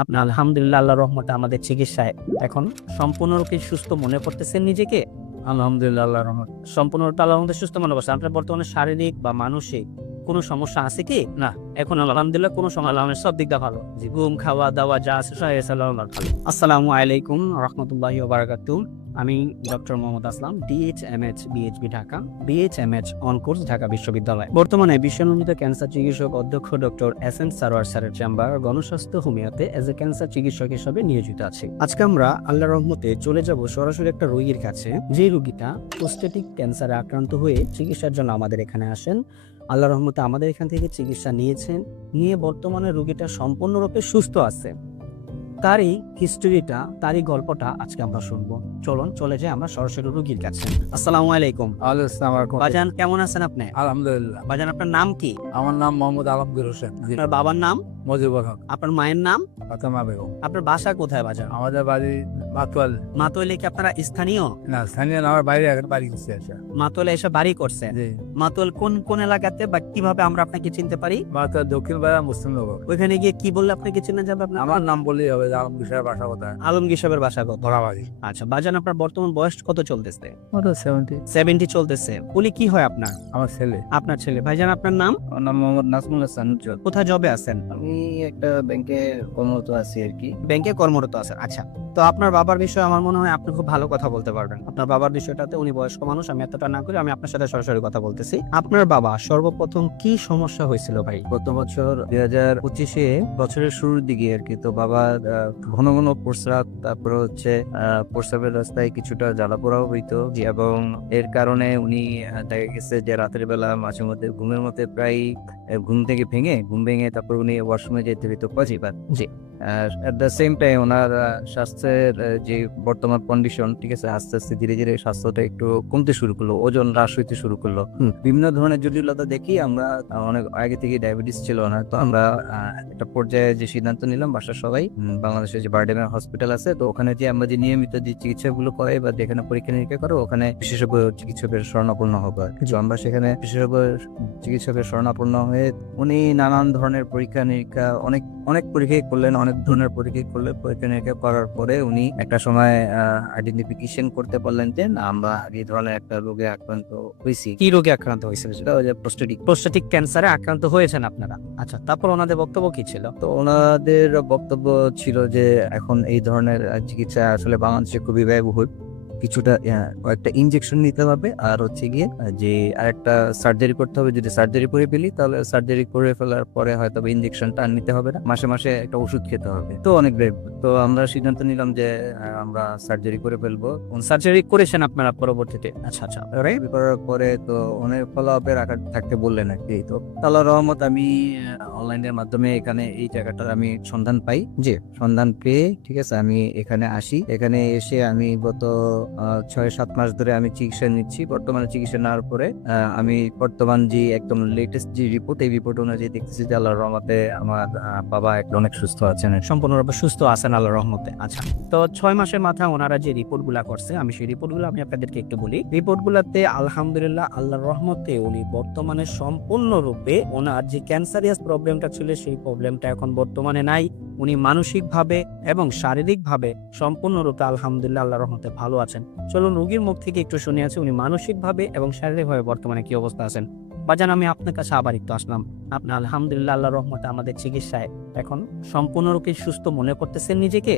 আপনি আলহামদুলিল্লাহ আল্লাহর রহমতে আমাদের চিকিৎসায় এখন সম্পূর্ণরূপে সুস্থ মনে করতেছেন নিজেকে? আলহামদুলিল্লাহ আল্লাহর রহমত। সম্পূর্ণরূপে আল্লাহর রহমতে সুস্থ মনে করছেন। আপনার বর্তমানে শারীরিক বা মানসিক কোনো সমস্যা আছে কি? না। এখন আলহামদুলিল্লাহ কোনো সময় আল্লাহ সব দিক দিয়ে ভালো। জি, ঘুম, খাওয়া দাওয়া যা আছে সব আল্লাহর ভালো। আসসালামু আলাইকুম রাহমাতুল্লাহি ওয়া বারাকাতুহু। আমি doctor Mohammad Aslam, DHMH BHB Dhaka, BHMH on course Dhaka বিশ্ববিদ্যালয়। বর্তমানে বিশ্বনন্দিত ক্যান্সার চিকিৎসক অধ্যক্ষ ডক্টর এস এন সারোয়ার স্যারের চেম্বার গণস্বাস্থ্য হোমিওতে এজ এ ক্যান্সার চিকিৎসক হিসেবে নিয়োজিত আছি। আজকে আমরা আল্লাহর রহমতে চলে যাব সরাসরি একটা রোগীর কাছে, যে রোগীটা প্রোস্টেটিক ক্যান্সারে আক্রান্ত হয়ে চিকিৎসার জন্য আমাদের এখানে আসেন। আল্লাহর রহমতে আমাদের এখান থেকে চিকিৎসা নিয়েছেন, নিয়ে বর্তমানে রোগীটা সম্পূর্ণরূপে সুস্থ আছে। তারই হিস্টোরিটা, তারই গল্পটা আজকে আমরা শুনবো। চলুন চলে যাই আমরা সরাসরি রোগীর কাছে। আসসালামু আলাইকুম। আসসালামু আলাইকুম। বাজান কেমন আছেন আপনি? আলহামদুলিল্লাহ। বাজান আপনার নাম কি? আমার নাম মোহাম্মদ আলমগীর হোসেন। জি। আপনার বাবার নাম? মজিবুর হক। আপনার মায়ের নাম? ফাতেমা বেগম। আপনার বাসা কোথায় বাজান? আমাদের বাড়ি মাতোয়াল। মাতোয়ালে কি আপনারা স্থানীয়? না, স্থানীয় না, আমার বাইরে এখন বাড়ি গেছে আসা। মাতোয়ালে এসে বাড়ি করছেন? জি। মাতোয়াল কোন কোন এলাকাতে বা কিভাবে আমরা আপনাকে চিনতে পারি? মাতোয়াল দক্ষিণ পাড়া মুসলিমনগর। ওইখানে গিয়ে কি বললে আপনাকে চিনা যাবে? আপনার আমার নাম বললেই হবে, যে আলমগীর সাহেব বাসা কোথায়? আলমগীর সাহেবের বাসা কোথায়? ধরাবাড়ি। আচ্ছা বাজান, আপনার বর্তমান বয়স কত চলতেছে? 70। 70 চলতেছে। উনি কি হয় আপনার? আমার ছেলে। আপনার ছেলে। ভাইজান আপনার নাম? আমার নাম মোহাম্মদ নাজমুল হাসান উজ্জ্বল। কোথায় জবে আছেন? আমি একটা ব্যাংকে কর্মরত আছি আর কি। ব্যাংকে কর্মরত আছেন। আচ্ছা, তো আপনার বাবার বিষয়ে আমার মনে হয় আপনি খুব ভালো কথা বলতে পারবেন। আপনার বাবার বিষয়টাতে, উনি বয়স্ক মানুষ, আমি এতটা না করে আমি আপনার সাথে সরাসরি কথা বলতেছি। আপনার বাবা সর্বপ্রথম কি সমস্যা হয়েছিল ভাই? গত বছর 2025-এ বছরের শুরুর দিকে আর কি, তো বাবা ঘন ঘন প্রস্রাব, তারপরে হচ্ছে প্রস্রাবের রাস্তায় কিছুটা জ্বালাপোড়াও হইতো, এবং এর কারণে উনি দেখা গেছে যে রাতের বেলা মাঝে মধ্যে ঘুমের মধ্যে প্রায় ঘুম ভেঙে তারপর উনি ওয়াশরুমে যেতে হইতো কয়েকবার। জি। এট দ্য সেম টাইম ওনার স্বাস্থ্যের যে বর্তমান কন্ডিশন, ঠিক আছে, আস্তে আস্তে ধীরে ধীরে স্বাস্থ্যটা একটু কমতে শুরু করলো, ওজন হ্রাস হইতে শুরু করলো। বিভিন্ন ধরনের জটিলতা দেখি আমরা, অনেক আগে থেকে ডায়াবেটিস ছিল না, তো আমরা একটা পর্যায়ে যে সিদ্ধান্ত নিলাম বাসার সবাই, বাংলাদেশের যে বারডেমের হসপিটাল আছে, তো ওখানে যে আমরা যে নিয়মিত যে চিকিৎসাগুলো করে বা যেখানে পরীক্ষা নিরীক্ষা করে, ওখানে বিশেষজ্ঞ চিকিৎসকের শরণাপন্ন হবে। তো আমরা সেখানে বিশেষজ্ঞ চিকিৎসকের শরণাপন্ন হয়ে উনি নানান ধরনের পরীক্ষা নিরীক্ষা অনেক পরীক্ষাই করলেন, অনেক ধরনের পরীক্ষা নিরীক্ষা করার পরে উনি একটা সময় আইডেন্টিফিকেশন করতে পারলেন যে না, আমরা এই ধরনের একটা রোগে আক্রান্ত হয়েছি। কি রোগে আক্রান্ত হয়েছিল? সেটা ওই যে প্রোস্টেটিক ক্যান্সারে আক্রান্ত হয়েছেন আপনারা। আচ্ছা, তারপর ওনাদের বক্তব্য কি ছিল? তো ওনাদের বক্তব্য ছিল যে এখন এই ধরনের চিকিৎসা আসলে বাংলাদেশে খুবই ব্যয়বহুল, কিছুটা কয়েকটা ইনজেকশন নিতে হবে, আর হচ্ছে গিয়ে যে আরেকটা সার্জারি করতে হবে। যদি সার্জারি করে ফেলি তাহলে সার্জারি করে ফেলার পরে হয়তো ইনজেকশনটা আর নিতে হবে না, মাসে মাসে একটা ওষুধ খেতে হবে। তো অনেক ব্যয়বহুল। তো আমরা সিদ্ধান্ত নিলাম যে আমরা সার্জারি করে ফেলবো। সার্জারি করেছেন আপনারা পরবর্তীতে? আচ্ছা আচ্ছা। সার্জারি করার পরে তো অনেক ফলো আপের আকার থাকতে বললেন আর কি। তো আল্লাহর রহমত আমি অনলাইনের মাধ্যমে এখানে এই জায়গাটার আমি সন্ধান পাই। যে সন্ধান পেয়ে, ঠিক আছে, আমি এখানে আসি। এখানে এসে আমি গত 6-7 মাস ধরে আমি চিকিৎসা নিচ্ছি। বর্তমানে চিকিৎসা নেওয়ার পরে আমি বর্তমান যে একদম লেটেস্ট যে রিপোর্ট, এই রিপোর্ট অনুযায়ী দেখতেছি যে আল্লাহর রহমতে আমার বাবা একটা অনেক সুস্থ আছেন, সম্পূর্ণরূপে সুস্থ আছেন আল্লাহর রহমতে। আচ্ছা, তো 6 মাসের মাথায় ওনারা যে রিপোর্ট গুলা করছে, আমি সেই রিপোর্ট গুলো আমি আপনাদেরকে একটু বলি। রিপোর্ট গুলাতে আলহামদুলিল্লাহ আল্লাহর রহমতে উনি বর্তমানে সম্পূর্ণরূপে ওনার যে ক্যান্সারিয়াস প্রবলেমটা ছিল, সেই প্রবলেমটা এখন বর্তমানে নাই। উনি মানসিক ভাবে এবং শারীরিক ভাবে সম্পূর্ণরূপে আলহামদুলিল্লাহ আল্লাহর রহমতে ভালো আছেন। চলুন রোগীর মুখ থেকে একটু শুনে আছি উনি মানসিক ভাবে এবং শারীরিক ভাবে বর্তমানে কি অবস্থা আছেন। বাজান, আমি আপনার কাছে আবার একটু আসলাম। আপনি আলহামদুলিল্লাহ আল্লাহর রহমতে আমাদের চিকিৎসায় এখন সম্পূর্ণরূপে সুস্থ মনে করতেছেন নিজেকে?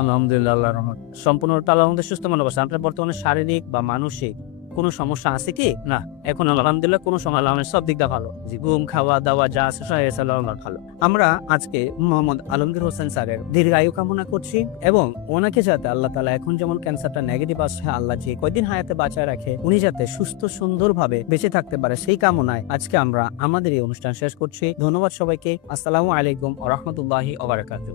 আলহামদুলিল্লাহ আল্লাহর রহমত। সম্পূর্ণরূপে আল্লাহর রহমতে সুস্থ মনে করছেন। আপনার বর্তমানে শারীরিক বা মানসিক কোনো সমস্যা আছে কি? না, এখন আলহামদুলিল্লাহ কোনো সময় আল্লাহর সব দিক দিয়ে ভালো। জি, ঘুম, খাওয়া দাওয়া যা আছে সব আল্লাহর ভালো। আমরা আজকে মোহাম্মদ আলমগীর হোসেন স্যারের দীর্ঘায়ু কামনা করছি, এবং ওনাকে যাতে আল্লাহ তাআলা এখন যেমন ক্যান্সারটা নেগেটিভ আসছে, আল্লাহ যে কয়দিন হায়াতে বাঁচায় রাখে, উনি যাতে সুস্থ সুন্দরভাবে বেঁচে থাকতে পারে, সেই কামনায় আজকে আমরা আমাদের এই অনুষ্ঠান শেষ করছি। ধন্যবাদ সবাইকে। আসসালামু আলাইকুম ওয়া রাহমাতুল্লাহি ওয়া বারাকাতুহু।